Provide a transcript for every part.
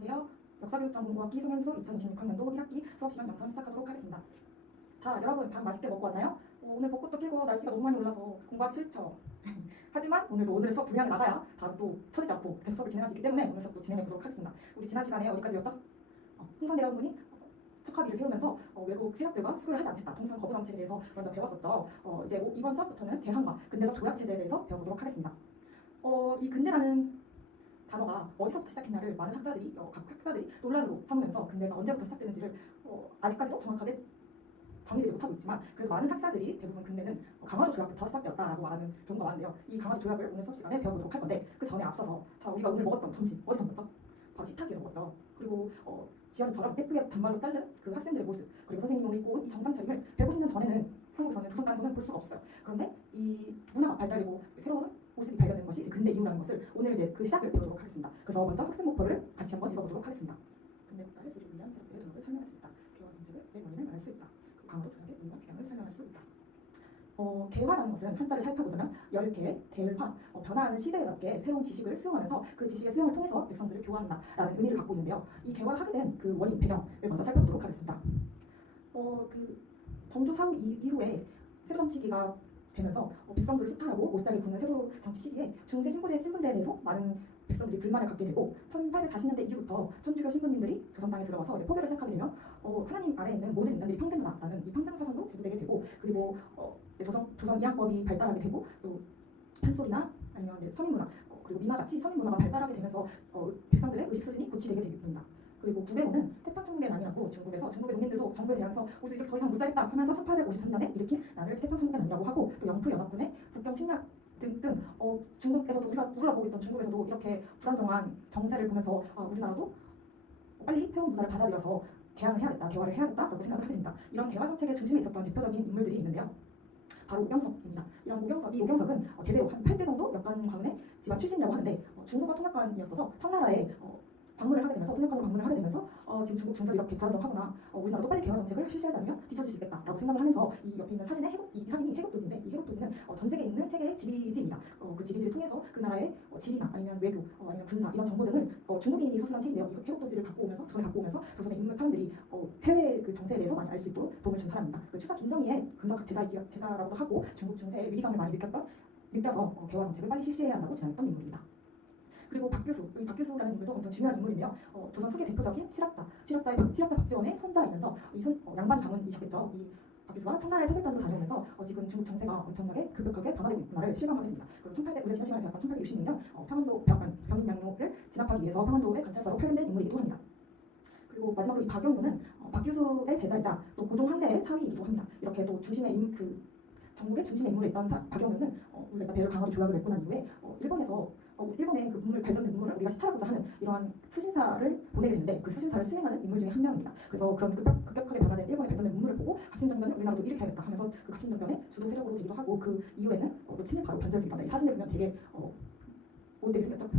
안녕하세요. 역사교육전공부학기 송현수 2026학년도 1학기 수업 시간 영상 시작하도록 하겠습니다. 자, 여러분 밥 맛있게 먹고 왔나요? 오늘 벚꽃도 피고 날씨가 너무 많이 올라서 공부하기 싫죠. 하지만 오늘 수업 분량이 나가야 다음 또 처지지 않고 계속 수업을 진행할 수 있기 때문에 오늘 수업도 진행해 보도록 하겠습니다. 우리 지난 시간에 어디까지였죠? 홍상대원군이 척합의를 세우면서 외국 세력들과 수교를 하지 않겠다. 통상 거부 정책에 대해서 먼저 배웠었죠. 이제 이번 수업부터는 대항과 근대적 조약 체제에 대해서 배워보도록 하겠습니다. 이 근대라는 단어가 어디서부터 시작했냐를 많은 학자들이 각 학자들이 논란으로 삼으면서 근대가 언제부터 시작되는지를 아직까지도 정확하게 정리되지 못하고 있지만 그래도 많은 학자들이 대부분 근대는 강화도 조약부터 시작되었다라고 말하는 경우가 많은데요. 이 강화도 조약을 오늘 수업 시간에 배워보도록 할 건데 그 전에 앞서서 우리가 오늘 먹었던 점심 어디서 먹었죠? 바로 식탁에서 먹었죠. 그리고 지연이처럼 예쁘게 단발로 자른 그 학생들의 모습 그리고 선생님이 입고 온 이 정장 차림을 150년 전에는 한국에서는 조선 땅에서는 볼 수가 없어요. 그런데 이 문화가 발달되고 새로운 모습이 발견된 것이 이제 근대 이후라는 것을 오늘 이제 그 시작을 배우도록 하겠습니다. 그래서 먼저 학생 목표를 같이 한번 읽어보도록 하겠습니다. 근대 국가를 수립을 위한 세력들의 도력을 설명할 수 있다. 개화 정책의 원인을 말할 수 있다. 강화도 조약의 의미와 배경을 설명할 수 있다. 개화라는 것은 한자를 살펴보자면 열개, 대화, 변화하는 시대에 맞게 새로운 지식을 수용하면서 그 지식의 수용을 통해서 백성들을 교화한다라는 의미를 갖고 있는데요. 이 개화하게 된 그 원인, 배경을 먼저 살펴보도록 하겠습니다. 그 정조 사후 이후에 세조 정치기가 되면서 백성들을 수탈하고 못살게 구는 세조 정치 시기에 중세 신분제에 대해서 많은 백성들이 불만을 갖게 되고 1840년대 이후부터 천주교 신부님들이 조선 땅에 들어와서 이제 포교를 시작하게 되면 하나님 아래에 있는 모든 인간들이 평등하다라는 이 평등 사상도 대두되게 되고 그리고 조선 이항법이 발달하게 되고 또 판소리나 아니면 이제 서민문화 그리고 민화같이 서민문화가 발달하게 되면서 백성들의 의식 수준이 고취되게 됩니다. 그리고 북에서는 태평천국의 난이라고 중국의 농민들도 정부에 대해서 우리 이렇게 더 이상 못 살겠다 하면서 1853년에 일으킨 난을 태평천국의 난이라고 하고 또 영프연합군의 국경 침략 등등 중국에서도 우리가 보고 있던 중국에서도 이렇게 불안정한 정세를 보면서 우리나라도 빨리 새로운 문화를 받아들여서 개화를 해야겠다라고 생각을 하게 됩니다. 이런 개화 정책의 중심에 있었던 대표적인 인물들이 있는데요. 바로 오경석입니다. 이 오경석은 대대로 한 8대 정도 역관 가문의 집안 출신이라고 하는데 중국어 통역관이었어서 청나라에 방문을 하게 되면서 지금 중국 중세가 이렇게 불안정하구나 우리나라도 빨리 개화 정책을 실시하지 않으면 뒤처질 수 있겠다라고 생각을 하면서 이 옆에 있는 사진의 이 사진이 해국도지인데 이 해국도지는 전 세계에 있는 세계의 지리지입니다. 그 지리지를 통해서 그 나라의 지리나 아니면 외교 아니면 군사 이런 정보 등을 중국인이 서술한 책인데요. 이 해국도지를 조선에 갖고 오면서 조선에 있는 사람들이 해외 그 정세에 대해서 많이 알 수 있도록 도움을 준 사람입니다. 그 추사 김정희의 금서각 제자라고도 하고 중국 중세의 위기감을 많이 느껴서 개화 정책을 빨리 실시해야 한다고 주장했던 인물입니다. 그리고 박규수라는 인물도 엄청 중요한 인물인데요. 조선 후기 대표적인 실학자 박지원의 손자이면서 양반 가문이셨겠죠. 이 박규수가 청나라의 사절단으로 다녀오면서 지금 중국 정세가 엄청나게 급격하게 변화되고 있구나를 실감하게 됩니다. 그리고 우리가 지난 시간에 배웠던 1866년 평안도 병인양로를 진압하기 위해서 평안도의 관찰사로 파견된 인물이기도 합니다. 그리고 마지막으로 이 박영로는 박규수의 제자이자 또 고종 황제의 사위이기도 합니다. 이렇게 또 전국의 중심의 인물에 있던 박영로는 우리가 배를 강화도 조약을 맺고 난 이후에 일본의 그 발전된 문물을 우리가 시찰하고자 하는 이러한 수신사를 보내게 되는데 그 수신사를 수행하는 인물 중에 한 명입니다. 그래서 그런 급격하게 변화된 일본의 발전된 문물을 보고 갑신정변을 우리나라도 일으켜야겠다 하면서 그 갑신정변의 주도 세력으로 되기도 하고 그 이후에는 또 친일파로 변절되기도 합니다. 이 사진을 보면 되게 못되게 생겼죠.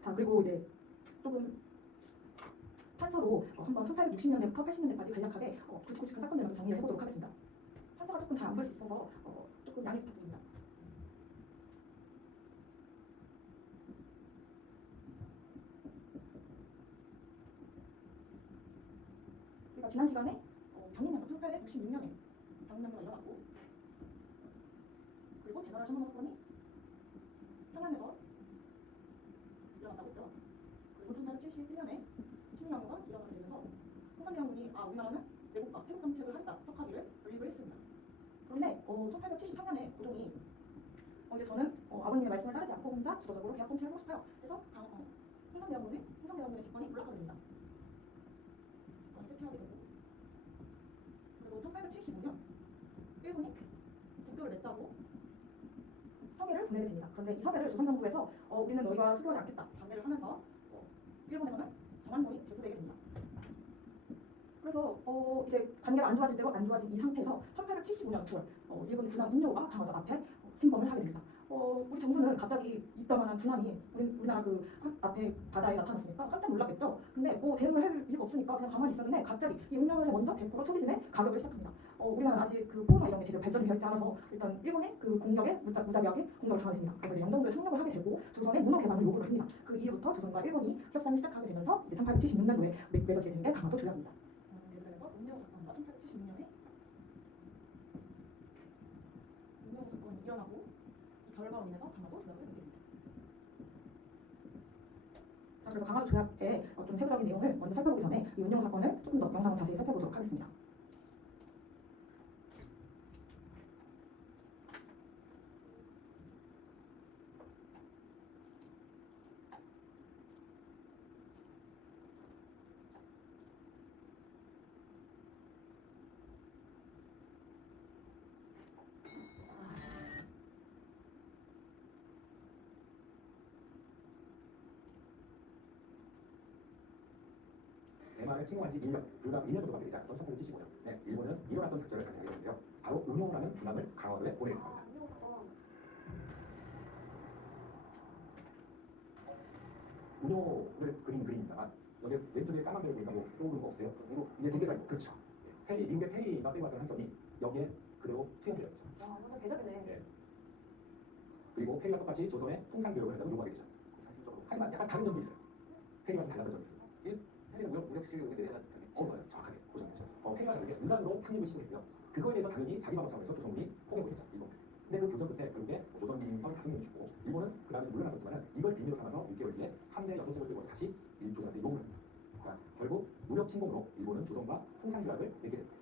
자, 그리고 이제 조금 판서로 한번 1860년대부터 80년대까지 간략하게 굵직굵직한 사건들을 먼저 정리를 해보도록 하겠습니다. 판서가 조금 잘 안 볼 수 있어서 조금 양해 부탁드립니다. 우리가 지난 시간에 병인양로 1866년에 병인양로가 일어났고 그리고 제나라 천문호 사건이 평양에서 일어났다고 했죠. 그리고 1871년에 신양로가 일어나게 되면서 홍상대원군이 우리나라는 외국과 세국 정책을 하겠다 척합의를 연립을 했습니다. 그런데 1873년에 고종이 이제 저는 아버님의 말씀을 따르지 않고 혼자 주도적으로 개혁 정치를 하고 싶어요. 그래서 홍상대원군의 집권이 몰락하게 됩니다. 집권이 실패하게 되고 그리고 1875년 일본이 국교를 맺자고 서계를 보내게 됩니다. 그런데 이 서계를 조선 정부에서 우리는 너희와 수교하지 않겠다 반대를 하면서 일본에서는 정한론이 대두되게 됩니다. 그래서 이제 관계가 안 좋아진 이 상태에서 1875년 9월 일본 군함 인료가 강화도 앞에 침범을 하게 됩니다. 우리 정부는 갑자기 이따만한 군함이 우리나라 그 앞에 바다에 나타났으니까 깜짝 놀랐겠죠. 근데 뭐 대응을 할 이유가 없으니까 그냥 가만히 있었는데 갑자기 이 운영에서 먼저 100% 초지진에 가격을 시작합니다. 우리나라는 아직 그 포로나 이런 게 제대로 발전이 되어 있지 않아서 일단 일본의 그 공격에 무자비하게 공격을 당하게 됩니다. 그래서 이제 영동도에 상륙을 하게 되고 조선의 문호 개방을 요구를 합니다. 그 이후부터 조선과 일본이 협상을 시작하게 되면서 이제 1876년도에 맺어지게 된 게 강화도 조약입니다. 예를 들어서 운영 사건과 1876년에 운영 사건이 일어나고 이 결과로 인해서 강화도 조약을 맺게 됩니다. 자, 그래서 강화도 조약의 좀 세부적인 내용을 먼저 살펴보기 전에 이 운영 사건을 조금 더 영상을 자세히 살펴보도록 하겠습니다. 대만을 침공한 지 1년, 불과 1년 정도밖에 되지 않았던 1875년, 네, 일본은 일어났던 작전을 간단하게 했는데요. 바로 운용을 하는 군함을 강화도에 보내게 됩니다. 운용을 그린 그림입니다. 여기 왼쪽에 까만 별 보니까 뭐 떠오르는 거 없어요? 이게 두 개가 있고, 그렇죠. 페리, 미국의 페리가 빼고 왔던 한 점이 여기에 그대로 수용되어 있죠. 와, 완전 대접이네. 네. 그리고 페리와 똑같이 조선의 통상교육을 하자고 요구하게 되죠. 하지만 약간 다른 점도 있어요. 페리와 좀 달랐던 점이 있어요. 페리 무력 실력이 내려가 정확하게 고정됐죠. 페리와 다르게 무단으로 상륙을 시도했고요. 그거에 대해서 당연히 자기 방어 차원에서 조선군이 포격을 했죠. 일본. 근데 그 교전 끝에 결국에 조선인 35명이 죽고 일본은 그 다음에 물러났었지만 이걸 빌미로 삼아서 6개월 뒤에 함대 6척을 들고 다시 조선한테 요구를 합니다. 그러니까 결국 무력 침공으로 일본은 조선과 통상조약을 맺게 됩니다.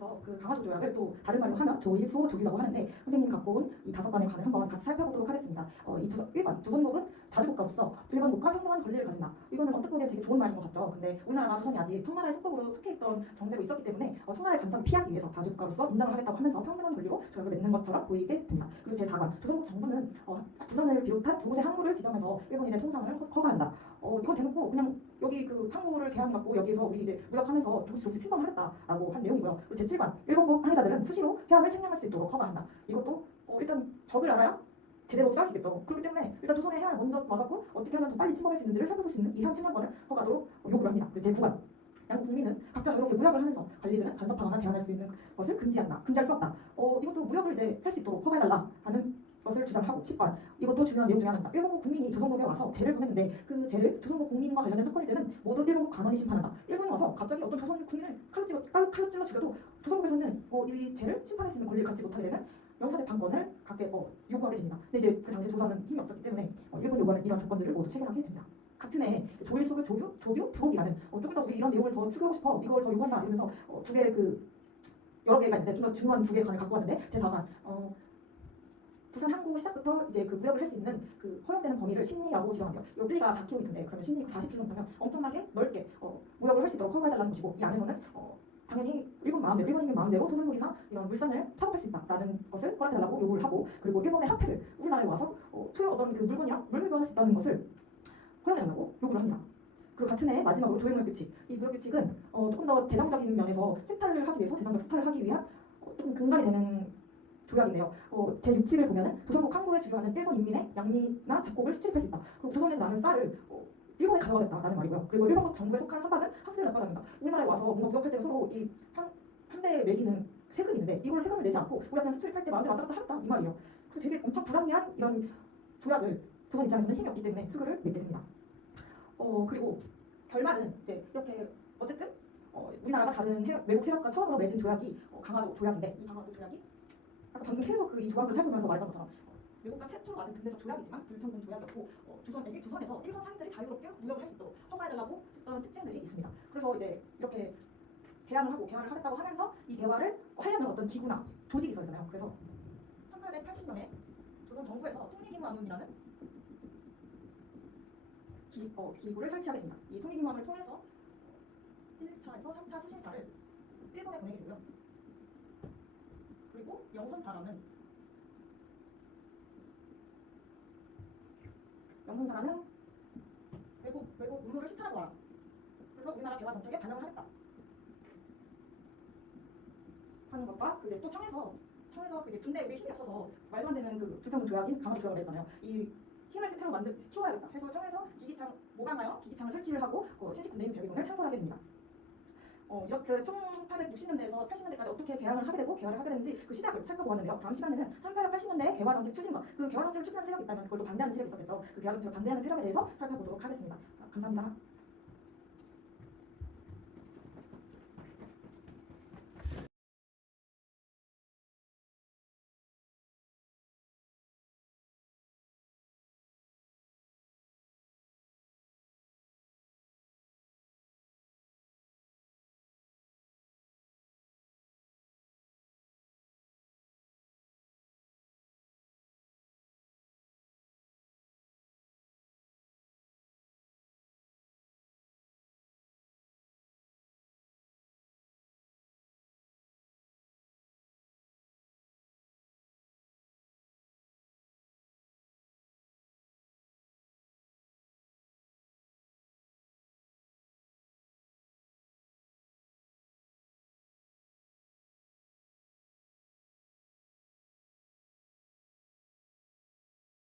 그래서 그 강화도 조약을 또 다른 말로 하면 조일수 조규라고 하는데 선생님 갖고 온 이 5관의 관을 한번 같이 살펴보도록 하겠습니다. 1번 조선국은 자주국가로서 일본국가 평등한 권리를 가진다. 이거는 언뜻 보기엔 되게 좋은 말인 것 같죠. 근데 우리나라가 조선이 아직 청나라의 속국으로 속해 있던 정세로 있었기 때문에 청나라의 간섭을 피하기 위해서 자주국가로서 인정을 하겠다고 하면서 평등한 권리로 조약을 맺는 것처럼 보이게 됩니다. 그리고 제4관 조선국 정부는 부산을 비롯한 두 곳의 항구를 지정해서 일본인의 통상을 허가한다. 이건 대놓고 그냥 여기 그 항구를 개항해갖고 여기서 우리 이제 무역하면서 조금씩 침범을 하겠다라고 한 내용이고요. 그리고 제7관 일본국 항해자들은 수시로 해안을 침략할 수 있도록 허가한다. 이것도 일단 적을 알아야 제대로 싸울 수 있겠죠. 그렇기 때문에 일단 조선의 해안을 먼저 막았고 어떻게 하면 더 빨리 침범할 수 있는지를 살펴볼 수 있는 이 해안 침략권을 허가하도록 요구를 합니다. 그리고 제9관 양국 국민은 각자 자유롭게 무역을 하면서 관리들은 간섭하거나 제한할 수 있는 것을 금지할 수 없다. 이것도 무역을 이제 할 수 있도록 허가해달라 하는 것을 주장하고 10번 이것도 중요한 내용 중에 하나입니다. 일본국 국민이 조선국에 와서 죄를 범했는데 그 죄를 조선국 국민과 관련된 사건일 때는 모두 일본국 관원이 심판한다. 일본에 와서 갑자기 어떤 조선 국민을 칼로 찔러 죽여도 조선국에서는 이 죄를 심판할 수 있는 권리를 갖지 못하게 되는 형사재판권을 갖게 요구하게 됩니다. 근데 이제 그 당시 조선은 힘이 없었기 때문에 일본 요구하는 이런 조건들을 모두 체결하게 됩니다. 같은 해 조일수 조규 부록이라는 조금 더 우리 이런 내용을 더 추구하고 싶어 이걸 더 요구한다 이러면서 두 개의 여러 개가 있는데 좀 더 중요한 두 개의 관을 갖고 왔는데 제4관 부산 항구 시작부터 이제 그 무역을 할 수 있는 그 허용되는 범위를 심리라고 지정합니다. 여기가 4km인데 그러면 심리 40km면 엄청나게 넓게 무역을 할 수 있도록 허가해달라는 것이고 이 안에서는 당연히 일본인민 마음대로 토산물이나 이런 물산을 차업할 수 있다라는 것을 허락해달라고 요구를 하고 그리고 일본의 화폐를 우리나라에 와서 소유 어떤 그 물건이랑 물밀교환할 수 있다는 것을 허용해달라고 요구를 합니다. 그리고 같은 해 마지막으로 도요무역규칙. 이 무역규칙은 조금 더 재정적인 면에서 수탈을 하기 위해서 재정적 수탈을 하기 위한 조금 근간이 되는 조약인데요. 제6, 7을 보면은 조선국 항구에 주요하는 일본 인민의 양미나 잡곡을 수출입할 수 있다. 그리고 조선에서 나는 쌀을 일본에 가져가겠다라는 말이고요. 그리고 일본국 정부에 속한 선박은 항세를 나빠야 합니다. 우리나라에 와서 뭔가 무역할 때 서로 이 함대에 매기는 세금이 있는데 이걸 세금을 내지 않고 우리가 그냥 수출입할 때 마음대로 왔다 갔다 하겠다 이 말이에요. 그래서 되게 엄청 불합리한 이런 조약을 조선 입장에서는 힘이 없기 때문에 수교를 맺게 됩니다. 그리고 결말은 이제 이렇게 어쨌든 우리나라가 다른 외국 세력과 처음으로 맺은 조약이 강화도 조약인데 이 강화도 조약이 아까 방금 계속 이 조항들을 살펴보면서 말했던 것처럼 외국과 최초로 맞은 근대적 조약이지만 불평등 조약이었고 조선에서 일본 상인들이 자유롭게 무역을 할 수 있도록 허가해달라고 했던 특징들이 있습니다. 그래서 이제 이렇게 개항을 하겠다고 하면서 이 대화를 하려면 어떤 기구나 조직이 있어야 되잖아요. 그래서 1880년에 조선 정부에서 통일기무안론이라는 기구를 설치하게 됩니다. 이 통일기무안을 통해서 1차에서 3차 수신사를 일본에 보내게 되고요. 그리고 영선사라는 외국 문물을 시찰하고 와라. 그래서 우리나라 개화 정책에 반영을 하겠다 하는 것과 그 이제 또 청에서 그 이제 군대 우리 힘이 없어서 말도 안 되는 그 불평등 조약인 강화 조약을 했잖아요. 이 힘을 새로 키워야겠다 해서 청에서 기기창 모강하여 기기창을 설치를 하고 신식 군대인 별개군을 창설하게 됩니다. 이렇게 총 860년대에서 80년대까지 어떻게 개항을 하게 되고 개화를 하게 되는지 그 시작을 살펴보았는데요. 다음 시간에는 1880년대 개화 정책 추진과 그 개화 정책을 추진한 세력이 있다면 그걸 또 반대하는 세력이 있었겠죠. 그 개화 정책을 반대하는 세력에 대해서 살펴보도록 하겠습니다. 자, 감사합니다.